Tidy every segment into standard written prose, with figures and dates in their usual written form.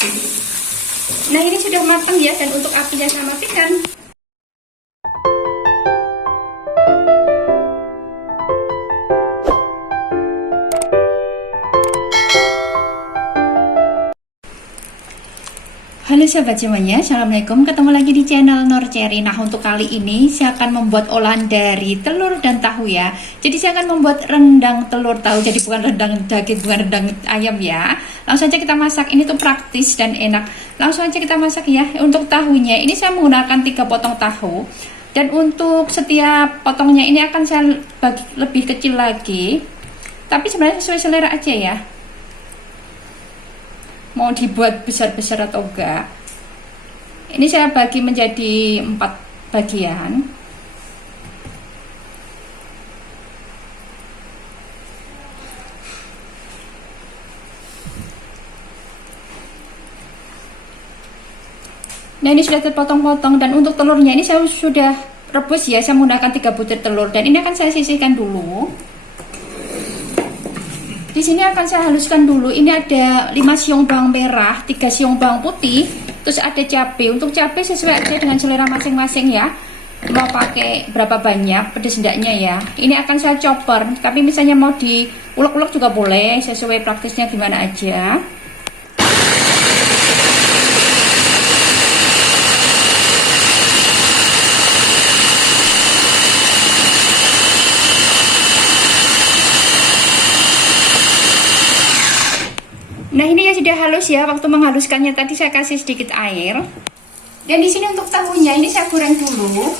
Nah, ini sudah matang ya, dan untuk apinya saya matikan. Halo sahabat semuanya, assalamualaikum, ketemu lagi di channel Nur Cherry. Nah, untuk kali ini saya akan membuat olahan dari telur dan tahu ya. Jadi saya akan membuat rendang telur tahu, jadi bukan rendang daging, bukan rendang ayam ya. Langsung aja kita masak, ini tuh praktis dan enak. Langsung aja kita masak ya. Untuk tahunya, ini saya menggunakan 3 potong tahu. Dan untuk setiap potongnya ini akan saya bagi lebih kecil lagi. Tapi sebenarnya sesuai selera aja ya, mau dibuat besar-besar atau enggak. Ini saya bagi menjadi 4 bagian. Nah, ini sudah terpotong-potong, dan untuk telurnya ini saya sudah rebus ya, saya menggunakan 3 butir telur, dan ini akan saya sisihkan dulu. Di sini akan saya haluskan dulu. Ini ada 5 siung bawang merah, 3 siung bawang putih, terus ada cabai. Untuk cabai sesuai aja dengan selera masing-masing ya. Mau pakai berapa banyak pedas hendaknya ya. Ini akan saya chopper, tapi misalnya mau diulek-ulek juga boleh, sesuai praktisnya gimana aja. Nah, ini ya sudah halus ya. Waktu menghaluskannya tadi saya kasih sedikit air. Dan di sini untuk tahunya ini saya goreng dulu.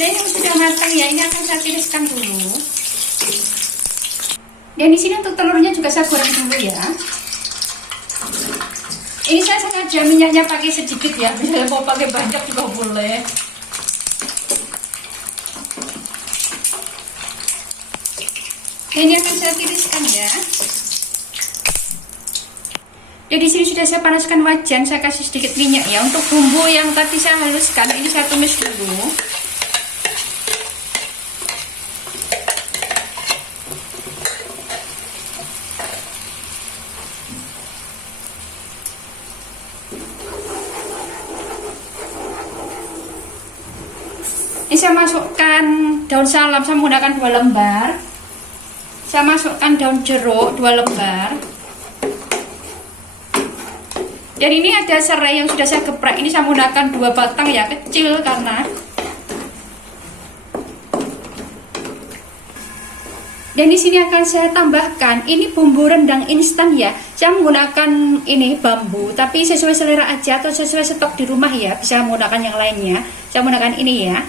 Nah, ini sudah matang ya. Ini akan saya tiriskan dulu. Dan di sini untuk telurnya juga saya goreng dulu ya. Ini saya sengaja minyaknya pakai sedikit ya, misalnya mau pakai banyak juga boleh. Nah, ini akan saya tiriskan ya. Dan di sini sudah saya panaskan wajan, saya kasih sedikit minyak ya. Untuk bumbu yang tadi saya haluskan, ini saya tumis dulu. Ini saya masukkan daun salam, saya menggunakan 2 lembar. Saya masukkan daun jeruk 2 lembar. Dan ini ada serai yang sudah saya geprek. Ini saya menggunakan 2 batang ya, kecil karena. Dan di sini akan saya tambahkan ini bumbu rendang instan ya. Saya menggunakan ini bambu, tapi sesuai selera aja atau sesuai stok di rumah ya. Bisa menggunakan yang lainnya. Saya menggunakan ini ya.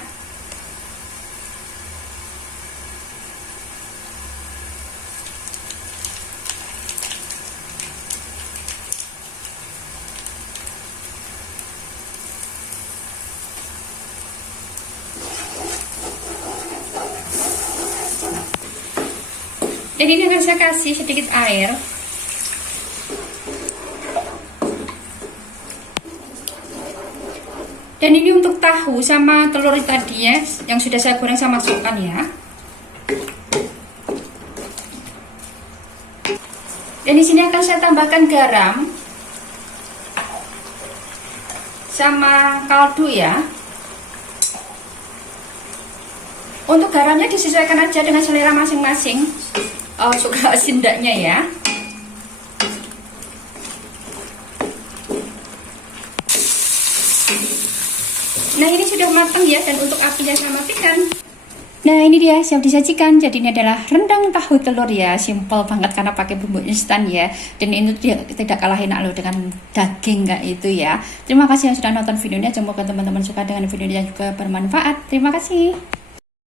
Dan ini akan saya kasih sedikit air. Dan ini untuk tahu sama telur tadi ya, yang sudah saya goreng saya masukkan ya. Dan di sini akan saya tambahkan garam sama kaldu ya. Untuk garamnya disesuaikan aja dengan selera masing-masing. Suka asin enggaknya ya. Nah, ini sudah matang ya, dan untuk apinya saya matikan. Nah, ini dia siap disajikan. Jadi ini adalah rendang tahu telur ya, simple banget karena pakai bumbu instan ya. Dan ini tidak kalah enak loh dengan daging kayak itu ya. Terima kasih yang sudah nonton videonya. Semoga teman-teman suka dengan videonya dan juga bermanfaat. Terima kasih.